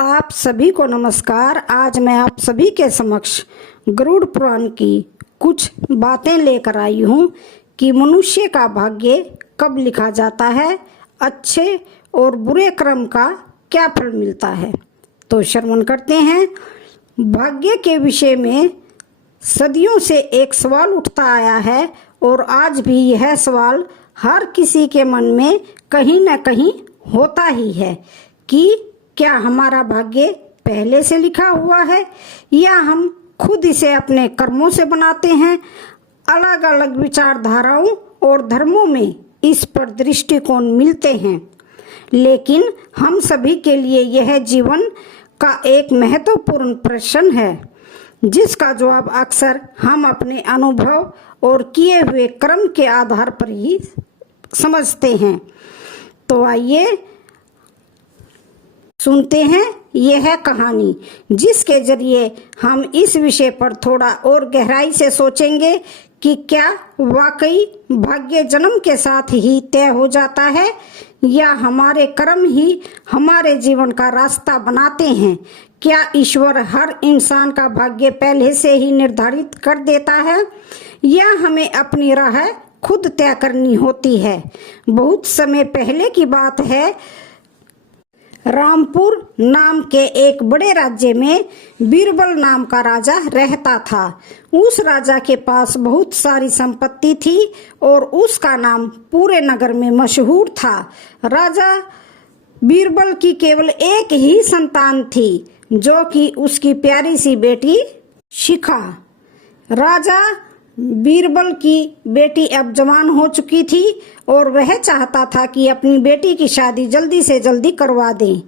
आप सभी को नमस्कार। आज मैं आप सभी के समक्ष गरुड़ पुराण की कुछ बातें लेकर आई हूँ कि मनुष्य का भाग्य कब लिखा जाता है, अच्छे और बुरे कर्म का क्या फल मिलता है। तो श्रवण करते हैं। भाग्य के विषय में सदियों से एक सवाल उठता आया है और आज भी यह सवाल हर किसी के मन में कहीं न कहीं होता ही है कि क्या हमारा भाग्य पहले से लिखा हुआ है या हम खुद इसे अपने कर्मों से बनाते हैं। अलग अलग विचारधाराओं और धर्मों में इस पर दृष्टिकोण मिलते हैं, लेकिन हम सभी के लिए यह जीवन का एक महत्वपूर्ण प्रश्न है जिसका जवाब अक्सर हम अपने अनुभव और किए हुए कर्म के आधार पर ही समझते हैं। तो आइए सुनते हैं यह कहानी, जिसके जरिए हम इस विषय पर थोड़ा और गहराई से सोचेंगे कि क्या वाकई भाग्य जन्म के साथ ही तय हो जाता है या हमारे कर्म ही हमारे जीवन का रास्ता बनाते हैं। क्या ईश्वर हर इंसान का भाग्य पहले से ही निर्धारित कर देता है या हमें अपनी राह खुद तय करनी होती है। बहुत समय पहले की बात है, रामपुर नाम के एक बड़े राज्य में बीरबल नाम का राजा रहता था। उस राजा के पास बहुत सारी संपत्ति थी और उसका नाम पूरे नगर में मशहूर था। राजा बीरबल की केवल एक ही संतान थी, जो कि उसकी प्यारी सी बेटी शिखा। राजा बीरबल की बेटी अब जवान हो चुकी थी और वह चाहता था कि अपनी बेटी की शादी जल्दी से जल्दी करवा दें,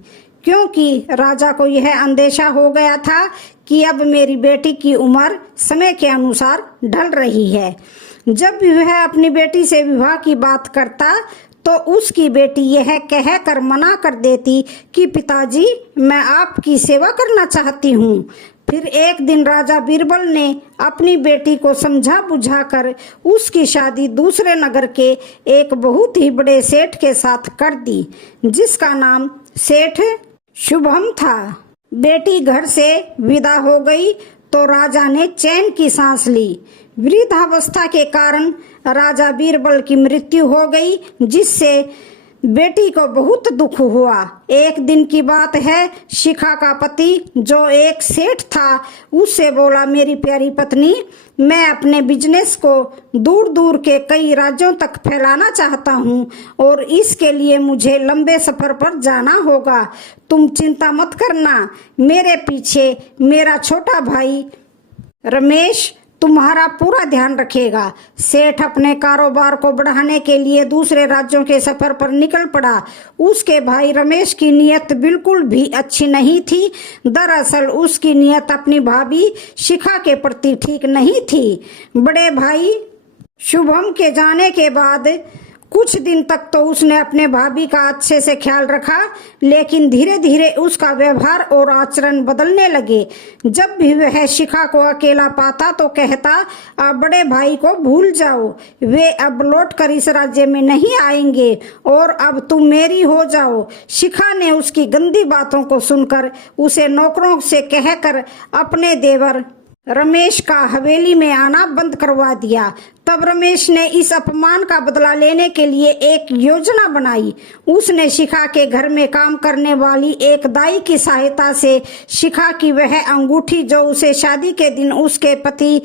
क्योंकि राजा को यह अंदेशा हो गया था कि अब मेरी बेटी की उम्र समय के अनुसार ढल रही है। जब भी वह अपनी बेटी से विवाह की बात करता तो उसकी बेटी यह कह कर मना कर देती कि पिताजी, मैं आपकी सेवा करना चाहती हूँ। फिर एक दिन राजा बीरबल ने अपनी बेटी को समझा बुझाकर उसकी शादी दूसरे नगर के एक बहुत ही बड़े सेठ के साथ कर दी, जिसका नाम सेठ शुभम था। बेटी घर से विदा हो गई तो राजा ने चैन की सांस ली। वृद्धावस्था के कारण राजा बीरबल की मृत्यु हो गई, जिससे बेटी को बहुत दुख हुआ। एक दिन की बात है, शिखा का पति जो एक सेठ था उससे बोला, मेरी प्यारी पत्नी, मैं अपने बिजनेस को दूर दूर के कई राज्यों तक फैलाना चाहता हूँ और इसके लिए मुझे लंबे सफर पर जाना होगा। तुम चिंता मत करना, मेरे पीछे मेरा छोटा भाई रमेश तुम्हारा पूरा ध्यान रखेगा। सेठ अपने कारोबार को बढ़ाने के लिए दूसरे राज्यों के सफर पर निकल पड़ा। उसके भाई रमेश की नीयत बिल्कुल भी अच्छी नहीं थी। दरअसल उसकी नीयत अपनी भाभी शिखा के प्रति ठीक नहीं थी। बड़े भाई शुभम के जाने के बाद कुछ दिन तक तो उसने अपने भाभी का अच्छे से ख्याल रखा, लेकिन धीरे धीरे उसका व्यवहार और आचरण बदलने लगे। जब भी वह शिखा को अकेला पाता तो कहता, अब बड़े भाई को भूल जाओ, वे अब लौट कर इस राज्य में नहीं आएंगे और अब तुम मेरी हो जाओ। शिखा ने उसकी गंदी बातों को सुनकर उसे नौकरों से कहकर अपने देवर रमेश का हवेली में आना बंद करवा दिया। तब रमेश ने इस अपमान का बदला लेने के लिए एक योजना बनाई। उसने शिखा के घर में काम करने वाली एक दाई की सहायता से शिखा की वह अंगूठी जो उसे शादी के दिन उसके पति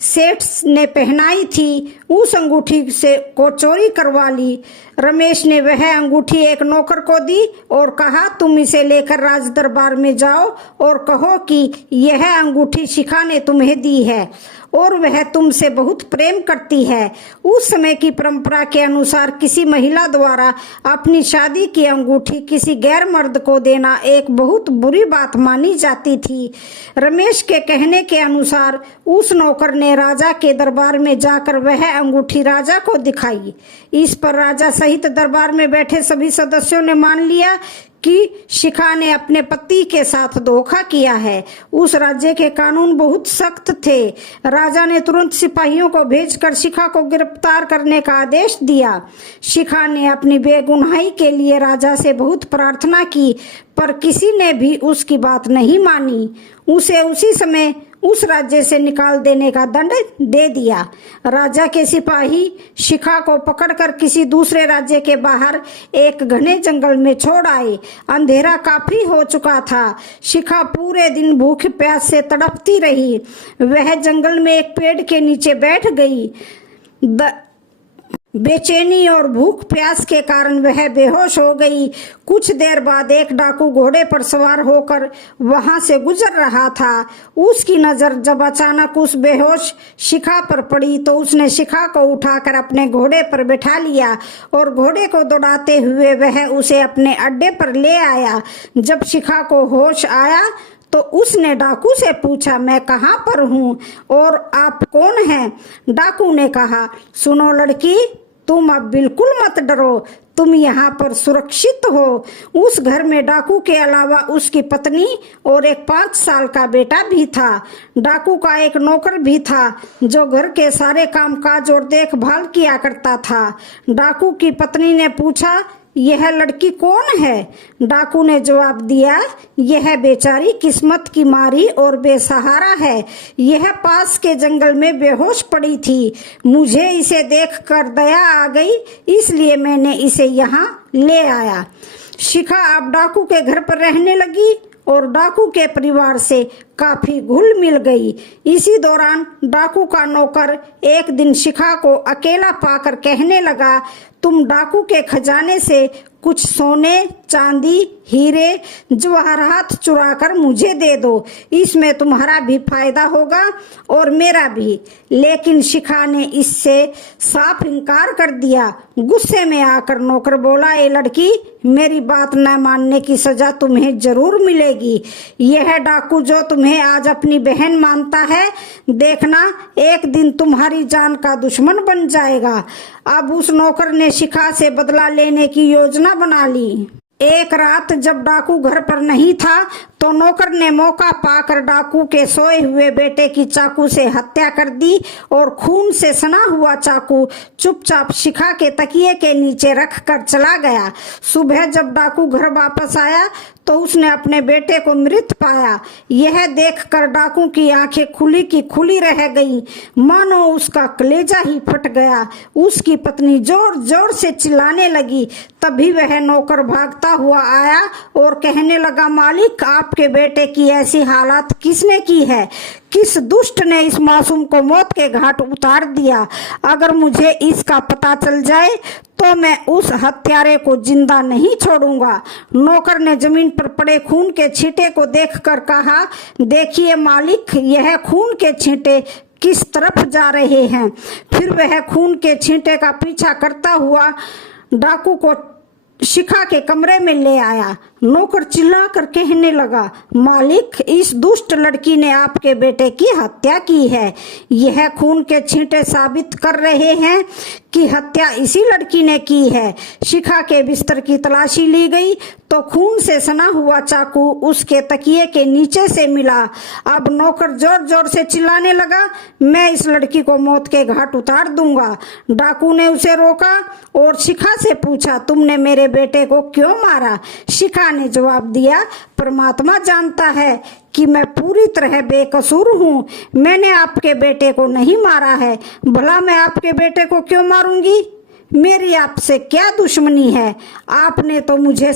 सेठ ने पहनाई थी, उस अंगूठी से को चोरी करवा ली। रमेश ने वह अंगूठी एक नौकर को दी और कहा, तुम इसे लेकर राज दरबार में जाओ और कहो कि यह अंगूठी शिखा ने तुम्हें दी है और वह तुमसे बहुत प्रेम करती है। उस समय की परंपरा के अनुसार किसी महिला द्वारा अपनी शादी की अंगूठी किसी गैर मर्द को देना एक बहुत बुरी बात मानी जाती थी। रमेश के कहने के अनुसार उस नौकर ने राजा के दरबार में जाकर वह अंगूठी राजा को दिखाई। इस पर राजा सहित दरबार में बैठे सभी सदस्यों ने मान लिया कि शिखा ने अपने पति के साथ धोखा किया है। उस राज्य के कानून बहुत सख्त थे। राजा ने तुरंत सिपाहियों को भेजकर शिखा को गिरफ्तार करने का आदेश दिया। शिखा ने अपनी बेगुनाही के लिए राजा से बहुत प्रार्थना की, पर किसी ने भी उसकी बात नहीं मानी। उसे उसी समय उस राज्य से निकाल देने का दंड दे दिया। राजा के सिपाही शिखा को पकड़कर किसी दूसरे राज्य के बाहर एक घने जंगल में छोड़ आए। अंधेरा काफी हो चुका था। शिखा पूरे दिन भूख प्यास से तड़पती रही। वह जंगल में एक पेड़ के नीचे बैठ गई। बेचैनी और भूख प्यास के कारण वह बेहोश हो गई। कुछ देर बाद एक डाकू घोड़े पर सवार होकर वहां से गुजर रहा था। उसकी नजर जब अचानक उस बेहोश शिखा पर पड़ी तो उसने शिखा को उठाकर अपने घोड़े पर बैठा लिया और घोड़े को दौड़ाते हुए वह उसे अपने अड्डे पर ले आया। जब शिखा को होश आया तो उसने डाकू से पूछा, मैं कहाँ पर हूँ और आप कौन हैं? डाकू ने कहा, सुनो लड़की, तुम अब बिल्कुल मत डरो, तुम यहाँ पर सुरक्षित हो। उस घर में डाकू के अलावा उसकी पत्नी और एक 5 साल का बेटा भी था। डाकू का एक नौकर भी था जो घर के सारे कामकाज और देखभाल किया करता था। डाकू की पत्नी ने पूछा, यह लड़की कौन है? डाकू ने जवाब दिया, यह बेचारी किस्मत की मारी और बेसहारा है। यह पास के जंगल में बेहोश पड़ी थी। मुझे इसे देखकर दया आ गई, इसलिए मैंने इसे यहाँ ले आया। शिखा अब डाकू के घर पर रहने लगी और डाकू के परिवार से काफी घुल मिल गई। इसी दौरान डाकू का नौकर एक दिन शिखा को अकेला पाकर कहने लगा, तुम डाकू के खजाने से कुछ सोने, चांदी, हीरे, जवाहरात चुरा कर मुझे दे दो, इसमें तुम्हारा भी फायदा होगा और मेरा भी। लेकिन शिखा ने इससे साफ इनकार कर दिया। गुस्से में आकर नौकर बोला, ए लड़की, मेरी बात न मानने की सजा तुम्हें जरूर मिलेगी। यह डाकू जो तुम्हें आज अपनी बहन मानता है, देखना एक दिन तुम्हारी जान का दुश्मन बन जाएगा। अब उस नौकर ने शिखा से बदला लेने की योजना बना ली। एक रात जब डाकू घर पर नहीं था तो नौकर ने मौका पाकर डाकू के सोए हुए बेटे की चाकू से हत्या कर दी और खून से सना हुआ चाकू चुपचाप शिखा के तकिए के नीचे रख कर चला गया। सुबह जब डाकू घर वापस आया तो उसने अपने बेटे को मृत पाया। यह देखकर डाकू की आंखें खुली की खुली रह गईं, मानो उसका कलेजा ही फट गया। उसकी पत्नी जोर जोर से चिल्लाने लगी। तभी वह नौकर भागता हुआ आया और कहने लगा, मालिक, आपके बेटे की ऐसी हालत किसने की है? किस दुष्ट ने इस मासूम को मौत के घाट उतार दिया? अगर मुझे इसका पता चल जाए तो मैं उस हत्यारे को जिंदा नहीं छोड़ूंगा। नौकर ने जमीन पर पड़े खून के छींटे को देखकर कहा, देखिए मालिक, यह खून के छींटे किस तरफ जा रहे हैं। फिर वह खून के छींटे का पीछा करता हुआ डाकू को शिखा के कमरे में ले आया। नौकर चिल्लाकर कहने लगा, मालिक, इस दुष्ट लड़की ने आपके बेटे की हत्या की है। यह खून के छींटे साबित कर रहे हैं कि हत्या इसी लड़की ने की है। शिखा के बिस्तर की तलाशी ली गई तो खून से सना हुआ चाकू उसके तकिए के नीचे से मिला। अब नौकर जोर जोर से चिल्लाने लगा, मैं इस लड़की को मौत के घाट उतार दूंगा। डाकू ने उसे रोका और शिखा से पूछा, तुमने मेरे बेटे को क्यों मारा? शिखा ने जवाब दिया, परमात्मा जानता है कि मैं पूरी तरह बेकसूर हूँ। मैंने आपके बेटे को नहीं मारा है। भला मैं आपके बेटे को क्यों मारूंगी? मेरी आपसे क्या दुश्मनी है? आपने तो मुझे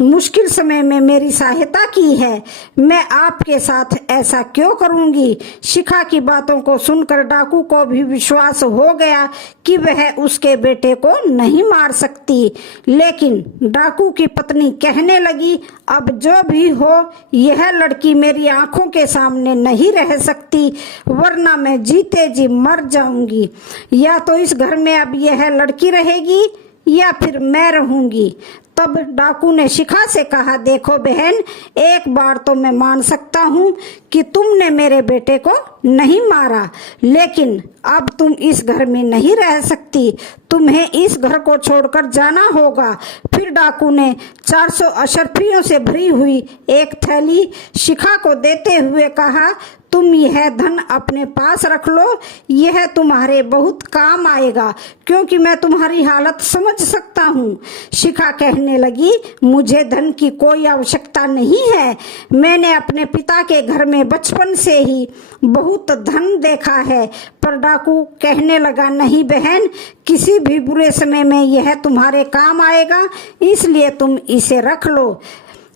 मुश्किल समय में मेरी सहायता की है। मैं आपके साथ ऐसा क्यों करूंगी? शिखा की बातों को सुनकर डाकू को भी विश्वास हो गया कि वह उसके बेटे को नहीं मार सकती। लेकिन डाकू की पत्नी कहने लगी, अब जो भी हो, यह लड़की मेरी आंखों के सामने नहीं रह सकती, वरना मैं जीते जी मर जाऊंगी। या तो इस घर में अब यह लड़की रहेगी या फिर मैं रहूंगी। तब डाकू ने शिखा से कहा, देखो बहन, एक बार तो मैं मान सकता हूँ कि तुमने मेरे बेटे को नहीं मारा, लेकिन अब तुम इस घर में नहीं रह सकती, तुम्हें इस घर को छोड़कर जाना होगा। फिर डाकू ने 400 अशर्फियों से भरी हुई एक थैली शिखा को देते हुए कहा, तुम यह धन अपने पास रख लो, यह तुम्हारे बहुत काम आएगा, क्योंकि मैं तुम्हारी हालत समझ सकता हूँ। शिखा कहने लगी, मुझे धन की कोई आवश्यकता नहीं है, मैंने अपने पिता के घर में बचपन से ही बहुत धन देखा है। पर डाकू कहने लगा, नहीं बहन, किसी भी बुरे समय में यह तुम्हारे काम आएगा, इसलिए तुम इसे रख लो।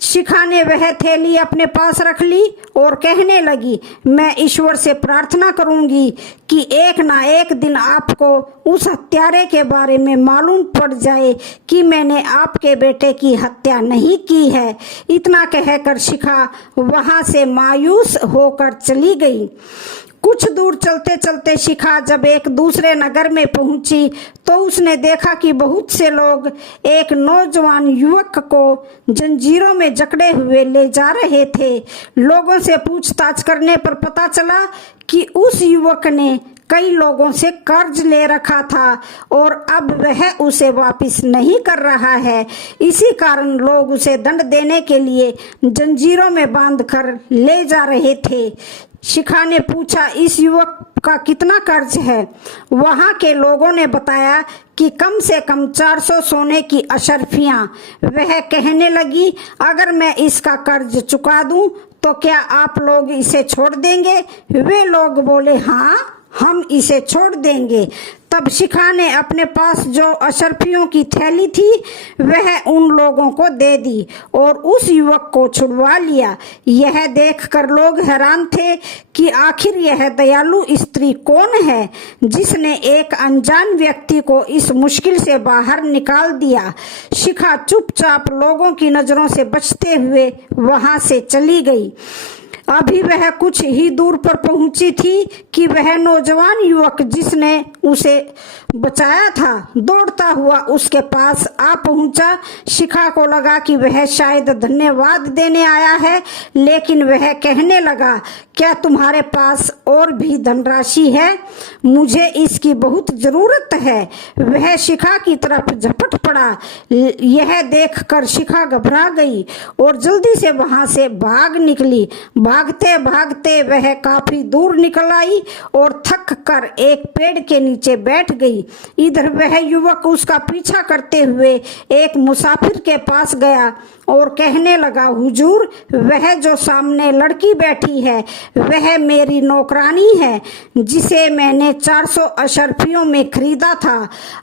शिखा ने वह थैली अपने पास रख ली और कहने लगी, मैं ईश्वर से प्रार्थना करूंगी कि एक ना एक दिन आपको उस हत्यारे के बारे में मालूम पड़ जाए कि मैंने आपके बेटे की हत्या नहीं की है। इतना कहकर शिखा वहां से मायूस होकर चली गई। कुछ दूर चलते चलते शिखा जब एक दूसरे नगर में पहुंची तो उसने देखा कि बहुत से लोग एक नौजवान युवक को जंजीरों में जकड़े हुए ले जा रहे थे। लोगों से पूछताछ करने पर पता चला कि उस युवक ने कई लोगों से कर्ज ले रखा था और अब वह उसे वापस नहीं कर रहा है। इसी कारण लोग उसे दंड देने के लिए जंजीरों में बांधकर ले जा रहे थे। शिखा ने पूछा, इस युवक का कितना कर्ज है? वहां के लोगों ने बताया कि कम से कम 400 सोने की अशर्फियां। वह कहने लगी, अगर मैं इसका कर्ज चुका दूं तो क्या आप लोग इसे छोड़ देंगे? वे लोग बोले, हाँ, हम इसे छोड़ देंगे। तब शिखा ने अपने पास जो अशर्फियों की थैली थी वह उन लोगों को दे दी और उस युवक को छुड़वा लिया। यह देखकर लोग हैरान थे कि आखिर यह दयालु स्त्री कौन है जिसने एक अनजान व्यक्ति को इस मुश्किल से बाहर निकाल दिया। शिखा चुपचाप लोगों की नजरों से बचते हुए वहां से चली गई। अभी वह कुछ ही दूर पर पहुंची थी कि वह नौजवान युवक जिसने उसे बचाया था दौड़ता हुआ उसके पास आ पहुंचा। शिखा को लगा कि वह शायद धन्यवाद देने आया है, लेकिन वह कहने लगा, क्या तुम्हारे पास और भी धनराशि है? मुझे इसकी बहुत जरूरत है। वह शिखा की तरफ झपट पड़ा। यह देखकर शिखा घबरा गई और जल्दी से वहां से भाग निकली। भागते भागते वह काफी दूर निकल आई और थक कर एक पेड़ के नीचे बैठ गई। इधर वह युवक उसका पीछा करते हुए एक मुसाफिर के पास गया और कहने लगा, हुजूर, वह जो सामने लड़की बैठी है वह मेरी नौकरानी है जिसे मैंने 400 अशर्फियों में खरीदा था।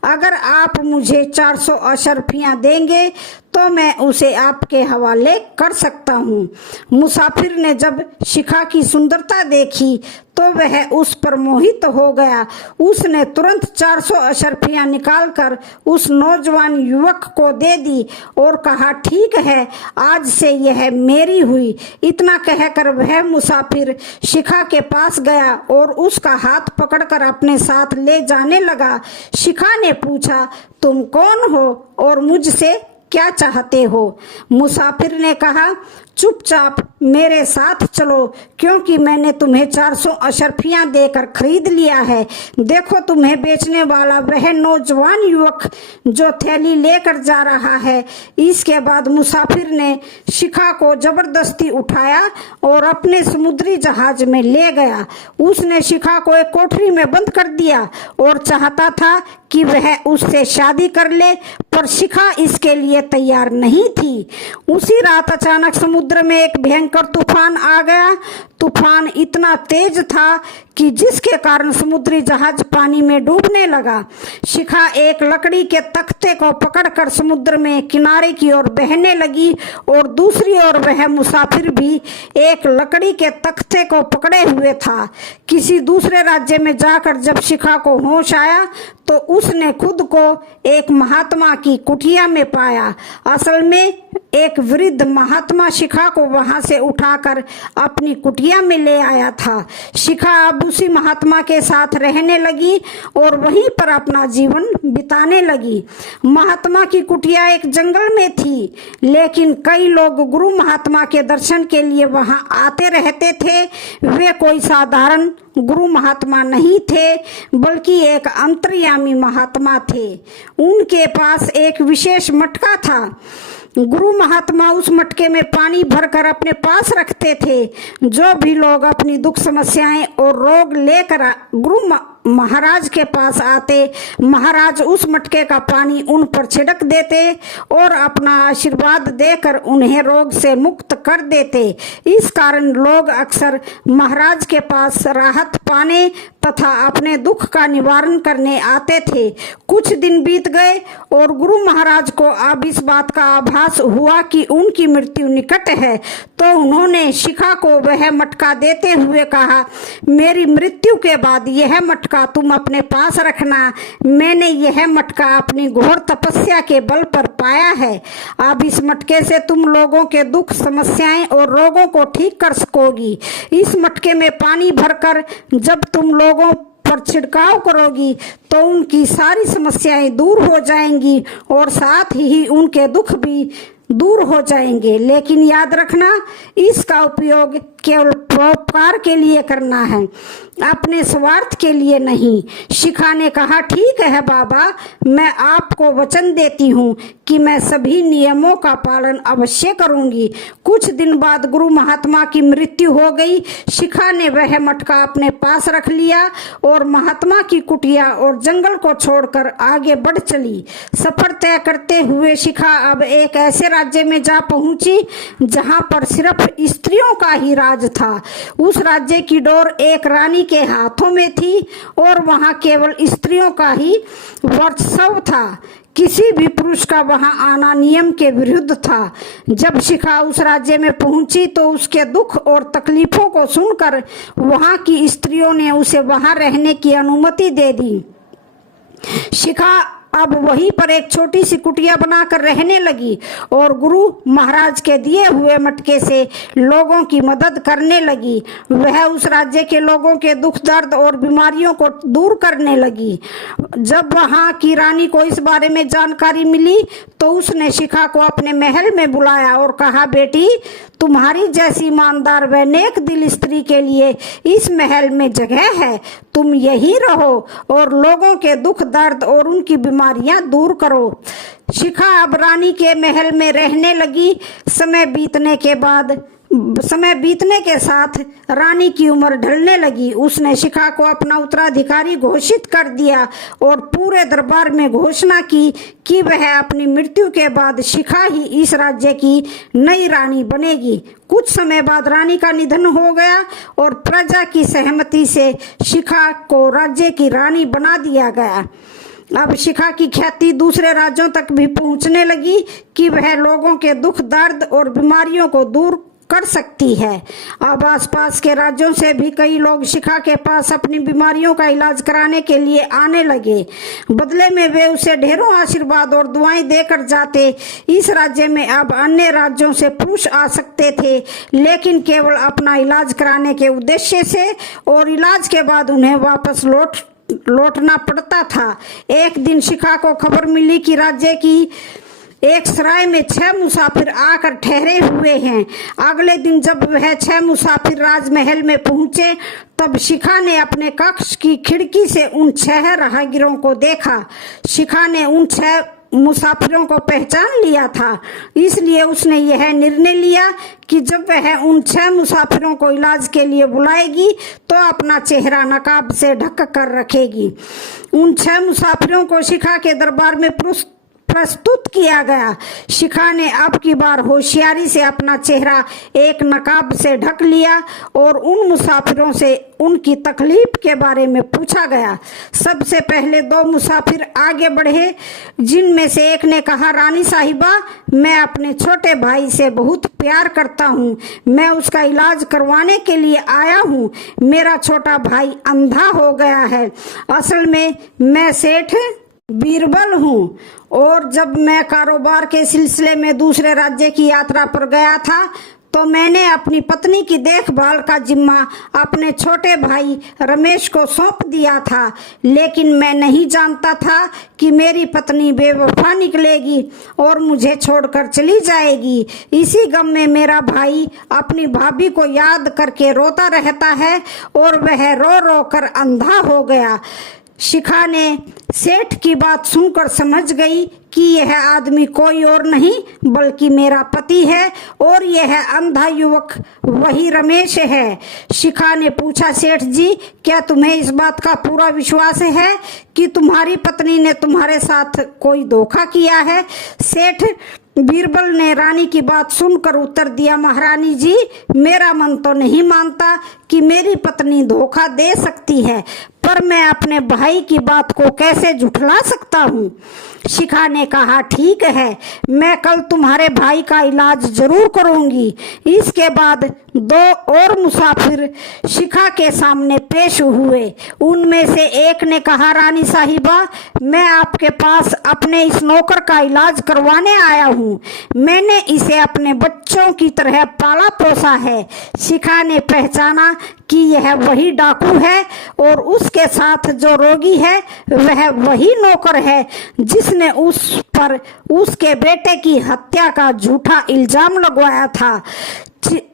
अगर आप मुझे 400 अशर्फियां देंगे तो मैं उसे आपके हवाले कर सकता हूँ। मुसाफिर ने जब शिखा की सुंदरता देखी तो वह उस पर मोहित हो गया। उसने तुरंत 400 अशर्फियां निकालकर उस नौजवान युवक को दे दी और कहा, ठीक है, आज से यह मेरी हुई। इतना कहकर वह मुसाफिर शिखा के पास गया और उसका हाथ पकड़कर अपने साथ ले जाने लगा। शिखा ने पूछा, तुम कौन हो और मुझसे क्या चाहते हो? मुसाफिर ने कहा, चुपचाप मेरे साथ चलो, क्योंकि मैंने तुम्हें 400 अशर्फियां देकर खरीद लिया है। देखो, तुम्हें बेचने वाला वह नौजवान युवक जो थैली लेकर जा रहा है। इसके बाद मुसाफिर ने शिखा को जबरदस्ती उठाया और अपने समुद्री जहाज में ले गया। उसने शिखा को एक कोठरी में बंद कर दिया और चाहता था कि वह उससे शादी कर ले, पर शिखा इसके लिए तैयार नहीं थी। उसी रात अचानक समुद्र में एक भयंकर तूफान आ गया। तूफान इतना तेज था कि जिसके कारण समुद्री जहाज पानी में डूबने लगा। शिखा एक लकड़ी के तख्ते को पकड़कर समुद्र में किनारे की ओर बहने लगी और दूसरी ओर वह मुसाफिर भी एक लकड़ी के तख्ते को पकड़े हुए था। किसी दूसरे राज्य में जाकर जब शिखा को होश आया तो उसने खुद को एक महात्मा की कुटिया में पाया। असल में एक वृद्ध महात्मा शिखा को वहां से उठाकर अपनी कुटिया कुटिया में ले आया था। शिखा अब उसी महात्मा के साथ रहने लगी और वहीं पर अपना जीवन बिताने लगी। महात्मा की कुटिया एक जंगल में थी, लेकिन कई लोग गुरु महात्मा के दर्शन के लिए वहां आते रहते थे। वे कोई साधारण गुरु महात्मा नहीं थे, बल्कि एक अंतर्यामी महात्मा थे। उनके पास एक विशेष मटका था। गुरु महात्मा उस मटके में पानी भरकर अपने पास रखते थे। जो भी लोग अपनी दुख समस्याएं और रोग लेकर गुरु महाराज के पास आते, महाराज उस मटके का पानी उन पर छिड़क देते और अपना आशीर्वाद देकर उन्हें रोग से मुक्त कर देते। इस कारण लोग अक्सर महाराज के पास राहत पाने तथा अपने दुख का निवारण करने आते थे। कुछ दिन बीत गए और गुरु महाराज को अब इस बात का आभास हुआ कि उनकी मृत्यु निकट है, तो उन्होंने शिखा को वह मटका देते हुए कहा, मेरी मृत्यु के बाद यह मटका तुम अपने पास रखना। मैंने यह मटका अपनी घोर तपस्या के बल पर पाया है। अब इस मटके से तुम लोगों के दुख समस्याएं और रोगों को ठीक कर सकोगी। इस मटके में पानी भरकर जब तुम लोगों पर छिड़काव करोगी तो उनकी सारी समस्याएं दूर हो जाएंगी और साथ ही उनके दुख भी दूर हो जाएंगे। लेकिन याद रखना, इसका उपयोग केवल परोपकार के लिए करना है, अपने स्वार्थ के लिए नहीं। शिखा ने कहा, ठीक है बाबा, मैं आपको वचन देती हूँ कि मैं सभी नियमों का पालन अवश्य करूंगी। कुछ दिन बाद गुरु महात्मा की मृत्यु हो गई। शिखा ने वह मटका अपने पास रख लिया और महात्मा की कुटिया और जंगल को छोड़कर आगे बढ़ चली। सफर तय करते हुए शिखा अब एक ऐसे राज्य में जा पहुंची जहां पर सिर्फ स्त्रियों का ही राज था। उस राज्य की डोर एक रानी के हाथों में थी और वहां केवल स्त्रियों का ही वर्चस्व था। किसी भी पुरुष का वहां आना नियम के विरुद्ध था। जब शिखा उस राज्य में पहुंची तो उसके दुख और तकलीफों को सुनकर वहां की स्त्रियों ने उसे वहां रहने की अनुमति दे दी। शिखा अब वहीं पर एक छोटी सी कुटिया बनाकर रहने लगी और गुरु महाराज के दिए हुए मटके से लोगों की मदद करने लगी। वह उस राज्य के लोगों के दुख दर्द और बीमारियों को दूर करने लगी। जब वहां की रानी को इस बारे में जानकारी मिली तो उसने शिखा को अपने महल में बुलाया और कहा, बेटी, तुम्हारी जैसी ईमानदार व नेक दिल स्त्री के लिए इस महल में जगह है। तुम यहीं रहो और लोगों के दुख दर्द और उनकी बीमारियां दूर करो। शिखा अब रानी के महल में रहने लगी। समय बीतने के साथ रानी की उम्र ढलने लगी। उसने शिखा को अपना उत्तराधिकारी घोषित कर दिया और पूरे दरबार में घोषणा की कि वह अपनी मृत्यु के बाद शिखा ही इस राज्य की नई रानी बनेगी। कुछ समय बाद रानी का निधन हो गया और प्रजा की सहमति से शिखा को राज्य की रानी बना दिया गया। अब शिखा की ख्याति दूसरे राज्यों तक भी पहुंचने लगी कि वह लोगों के दुख दर्द और बीमारियों को दूर कर सकती है। अब आसपास के राज्यों से भी कई लोग शिखा के पास अपनी बीमारियों का इलाज कराने के लिए आने लगे। बदले में वे उसे ढेरों आशीर्वाद और दुआएं देकर जाते। इस राज्य में अब अन्य राज्यों से पुरुष आ सकते थे, लेकिन केवल अपना इलाज कराने के उद्देश्य से, और इलाज के बाद उन्हें वापस लौटना पड़ता था। एक दिन शिखा को खबर मिली कि राज्य की एक सराय में 6 मुसाफिर आकर ठहरे हुए हैं। अगले दिन जब वह 6 मुसाफिर राजमहल में पहुंचे तब शिखा ने अपने कक्ष की खिड़की से उन 6 राहगीरों को देखा। शिखा ने उन 6 मुसाफिरों को पहचान लिया था, इसलिए उसने यह निर्णय लिया कि जब वह उन 6 मुसाफिरों को इलाज के लिए बुलाएगी तो अपना चेहरा नकाब से ढक कर रखेगी। उन 6 मुसाफिरों को शिखा के दरबार में प्रस्तुत किया गया। शिखा ने अब की बार होशियारी से अपना चेहरा एक नकाब से ढक लिया और उन मुसाफिरों से उनकी तकलीफ के बारे में पूछा गया। सबसे पहले 2 मुसाफिर आगे बढ़े, जिनमें से एक ने कहा, रानी साहिबा, मैं अपने छोटे भाई से बहुत प्यार करता हूँ। मैं उसका इलाज करवाने के लिए आया हूँ। मेरा छोटा भाई अंधा हो गया है। असल में मैं सेठ बीरबल हूँ और जब मैं कारोबार के सिलसिले में दूसरे राज्य की यात्रा पर गया था तो मैंने अपनी पत्नी की देखभाल का जिम्मा अपने छोटे भाई रमेश को सौंप दिया था, लेकिन मैं नहीं जानता था कि मेरी पत्नी बेवफा निकलेगी और मुझे छोड़कर चली जाएगी। इसी गम में मेरा भाई अपनी भाभी को याद करके रोता रहता है और वह रो रो कर अंधा हो गया। शिखा ने सेठ की बात सुनकर समझ गई कि यह आदमी कोई और नहीं बल्कि मेरा पति है और यह अंधा युवक वही रमेश है। शिखा ने पूछा, सेठ जी, क्या तुम्हें इस बात का पूरा विश्वास है कि तुम्हारी पत्नी ने तुम्हारे साथ कोई धोखा किया है? सेठ बीरबल ने रानी की बात सुनकर उत्तर दिया, महारानी जी, मेरा मन तो नहीं मानता कि मेरी पत्नी धोखा दे सकती है, पर मैं अपने भाई की बात को कैसे झुठला सकता हूँ? शिखा ने कहा, ठीक है, मैं कल तुम्हारे भाई का इलाज जरूर करूंगी। इसके बाद दो और मुसाफिर शिखा के सामने पेश हुए। उनमें से एक ने कहा, रानी साहिबा, मैं आपके पास अपने इस नौकर का इलाज करवाने आया हूँ। मैंने इसे अपने बच्चों की तरह पाला पोसा है। शिखा ने पहचाना कि यह वही डाकू है और उसके साथ जो रोगी है वह वही नौकर है जिसने उस पर उसके बेटे की हत्या का झूठा इल्जाम लगवाया था।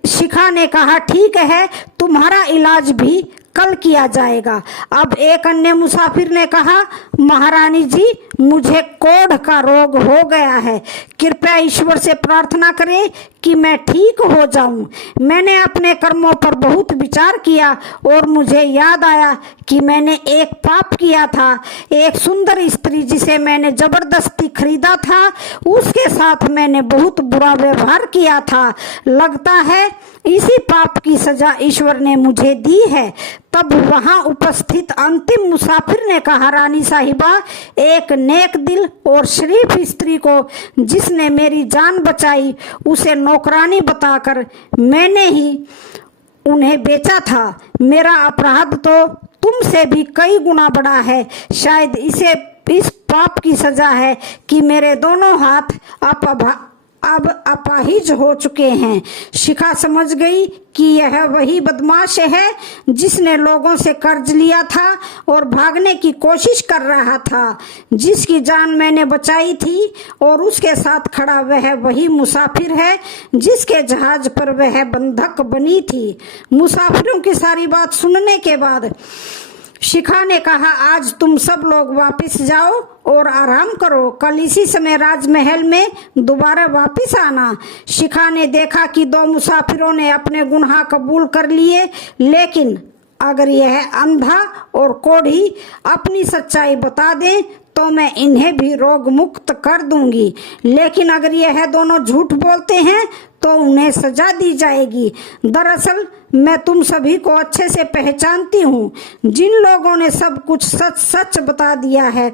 शिखा ने कहा, ठीक है, तुम्हारा इलाज भी कल किया जाएगा। अब एक अन्य मुसाफिर ने कहा, महारानी जी, मुझे कोढ़ का रोग हो गया है, कृपया ईश्वर से प्रार्थना करें कि मैं ठीक हो जाऊं। मैंने अपने कर्मों पर बहुत विचार किया और मुझे याद आया कि मैंने एक पाप किया था। एक सुंदर स्त्री जिसे मैंने जबरदस्ती खरीदा था, उसके साथ मैंने बहुत बुरा व्यवहार किया था। लगता है इसी पाप की सजा ईश्वर ने मुझे दी है। तब वहां उपस्थित अंतिम मुसाफिर ने कहा, रानी साहिबा, एक नेक दिल और शरीफ स्त्री को जिसने मेरी जान बचाई, उसे नौकरानी बताकर मैंने ही उन्हें बेचा था। मेरा अपराध तो तुमसे भी कई गुना बड़ा है। शायद इस पाप की सजा है कि मेरे दोनों हाथ अब अपाहिज हो चुके हैं। शिखा समझ गई कि यह वही बदमाश है जिसने लोगों से कर्ज लिया था और भागने की कोशिश कर रहा था, जिसकी जान मैंने बचाई थी, और उसके साथ खड़ा वह वही मुसाफिर है जिसके जहाज पर वह बंधक बनी थी। मुसाफिरों की सारी बात सुनने के बाद शिखा ने कहा, आज तुम सब लोग वापस जाओ और आराम करो। कल इसी समय राजमहल में दोबारा वापस आना। शिखा ने देखा कि दो मुसाफिरों ने अपने गुनाह कबूल कर लिए, लेकिन अगर यह अंधा और कोढ़ी अपनी सच्चाई बता दें तो मैं इन्हें भी रोग मुक्त कर दूंगी, लेकिन अगर यह दोनों झूठ बोलते हैं तो उन्हें सजा दी जाएगी। दरअसल मैं तुम सभी को अच्छे से पहचानती हूँ। जिन लोगों ने सब कुछ सच सच बता दिया है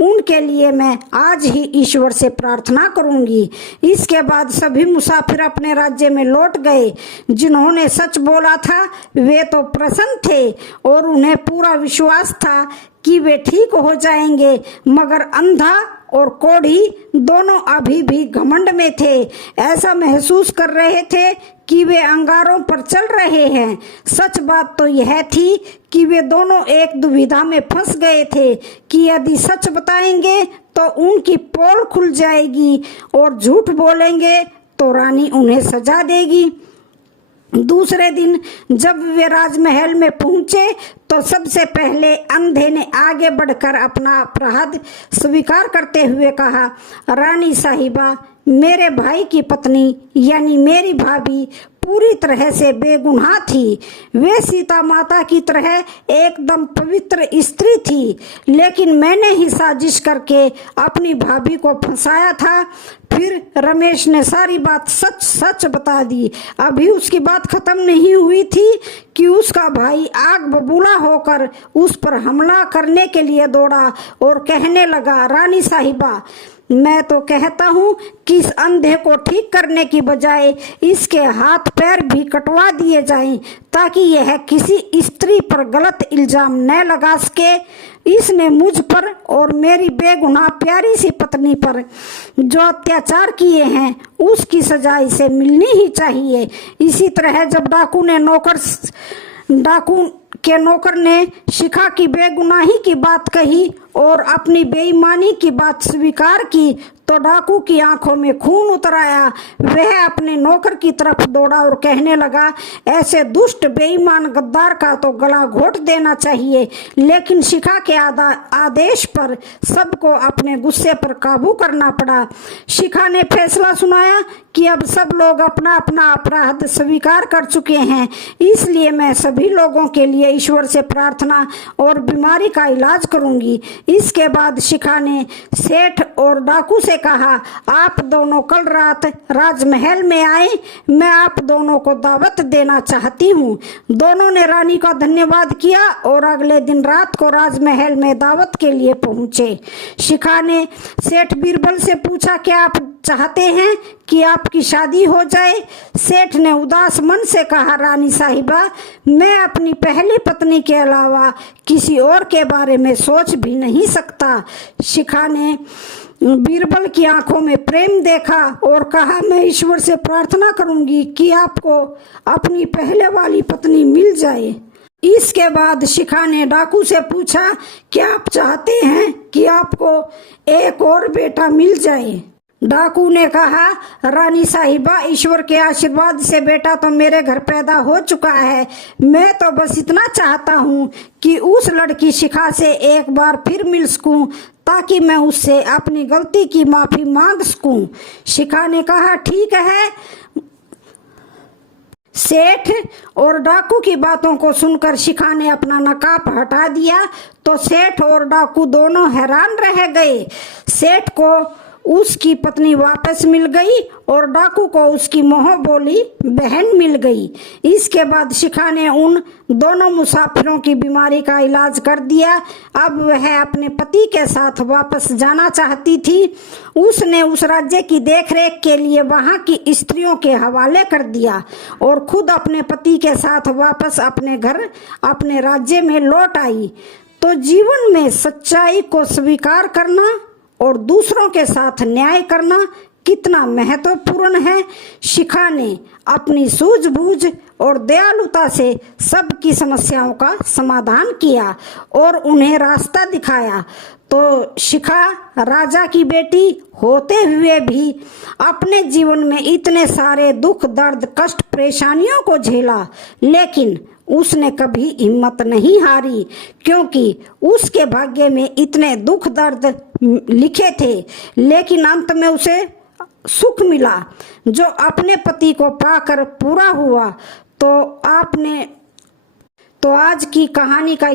उनके लिए मैं आज ही ईश्वर से प्रार्थना करूंगी। इसके बाद सभी मुसाफिर अपने राज्य में लौट गए। जिन्होंने सच बोला था वे तो प्रसन्न थे और उन्हें पूरा विश्वास था कि वे ठीक हो जाएंगे, मगर अंधा और कोढ़ी दोनों अभी भी घमंड में थे। ऐसा महसूस कर रहे थे कि वे अंगारों पर चल रहे हैं। सच बात तो यह थी कि वे दोनों एक दुविधा में फंस गए थे कि यदि सच बताएंगे तो उनकी पोल खुल जाएगी और झूठ बोलेंगे तो रानी उन्हें सजा देगी। दूसरे दिन जब वे राजमहल में पहुंचे तो सबसे पहले अंधे ने आगे बढ़कर अपना अपराध स्वीकार करते हुए कहा, रानी साहिबा, मेरे भाई की पत्नी यानी मेरी भाभी पूरी तरह से बेगुनाह थी। वे सीता माता की तरह एकदम पवित्र स्त्री थी, लेकिन मैंने ही साजिश करके अपनी भाभी को फंसाया था। फिर रमेश ने सारी बात सच सच बता दी। अभी उसकी बात खत्म नहीं हुई थी कि उसका भाई आग बबूला होकर उस पर हमला करने के लिए दौड़ा और कहने लगा, रानी साहिबा, मैं तो कहता हूँ कि इस अंधे को ठीक करने की बजाय इसके हाथ पैर भी कटवा दिए जाएं ताकि यह किसी स्त्री पर गलत इल्जाम न लगा सके। इसने मुझ पर और मेरी बेगुनाह प्यारी सी पत्नी पर जो अत्याचार किए हैं उसकी सजा इसे मिलनी ही चाहिए। इसी तरह जब डाकू के नौकर ने शिखा की बेगुनाही की बात कही और अपनी बेईमानी की बात स्वीकार की तो डाकू की आंखों में खून उतर आया। वह अपने नौकर की तरफ दौड़ा और कहने लगा, ऐसे दुष्ट बेईमान गद्दार का तो गला घोट देना चाहिए। लेकिन शिखा के आदेश पर सबको अपने गुस्से पर काबू करना पड़ा। शिखा ने फैसला सुनाया कि अब सब लोग अपना अपना अपराध स्वीकार कर चुके हैं, इसलिए मैं सभी लोगों के लिए ईश्वर से प्रार्थना और बीमारी का इलाज करूंगी। इसके बाद शिखा ने सेठ और डाकू से कहा, आप दोनों कल रात राजमहल में आए, मैं आप दोनों को दावत देना चाहती हूँ। दोनों ने रानी का धन्यवाद किया और अगले दिन रात को राजमहल में दावत के लिए पहुंचे। शिखा ने सेठ बीरबल से पूछा, क्या आप चाहते हैं कि आपकी शादी हो जाए? सेठ ने उदास मन से कहा, रानी साहिबा, मैं अपनी पहली पत्नी के अलावा किसी और के बारे में सोच भी नहीं सकता। शिखा ने बीरबल की आंखों में प्रेम देखा और कहा, मैं ईश्वर से प्रार्थना करूंगी कि आपको अपनी पहले वाली पत्नी मिल जाए। इसके बाद शिखा ने डाकू से पूछा, क्या आप चाहते हैं कि आपको एक और बेटा मिल जाए? डाकू ने कहा, रानी साहिबा, ईश्वर के आशीर्वाद से बेटा तो मेरे घर पैदा हो चुका है। मैं तो बस इतना चाहता हूँ कि उस लड़की शिखा से एक बार फिर मिल सकूं ताकि मैं उससे अपनी गलती की माफी मांग सकूं। शिखा ने कहा, ठीक है। सेठ और डाकू की बातों को सुनकर शिखा ने अपना नकाब हटा दिया तो सेठ और डाकू दोनों हैरान रह गए। सेठ को उसकी पत्नी वापस मिल गई और डाकू को उसकी मोह बोली बहन मिल गई। इसके बाद शिखा ने उन दोनों मुसाफिरों की बीमारी का इलाज कर दिया। अब वह अपने पति के साथ वापस जाना चाहती थी। उसने उस राज्य की देखरेख के लिए वहां की स्त्रियों के हवाले कर दिया और खुद अपने पति के साथ वापस अपने घर अपने राज्य में लौट आई। तो जीवन में सच्चाई को स्वीकार करना और दूसरों के साथ न्याय करना कितना महत्वपूर्ण है। शिखा ने अपनी सूझबूझ और दयालुता से सबकी समस्याओं का समाधान किया और उन्हें रास्ता दिखाया। तो शिखा राजा की बेटी होते हुए भी अपने जीवन में इतने सारे दुख, दर्द, कष्ट, परेशानियों को झेला, लेकिन उसने कभी हिम्मत नहीं हारी, क्योंकि उसके भाग्य में इतने दुख दर्द लिखे थे, लेकिन अंत में उसे सुख मिला जो अपने पति को पाकर पूरा हुआ। तो आज की कहानी का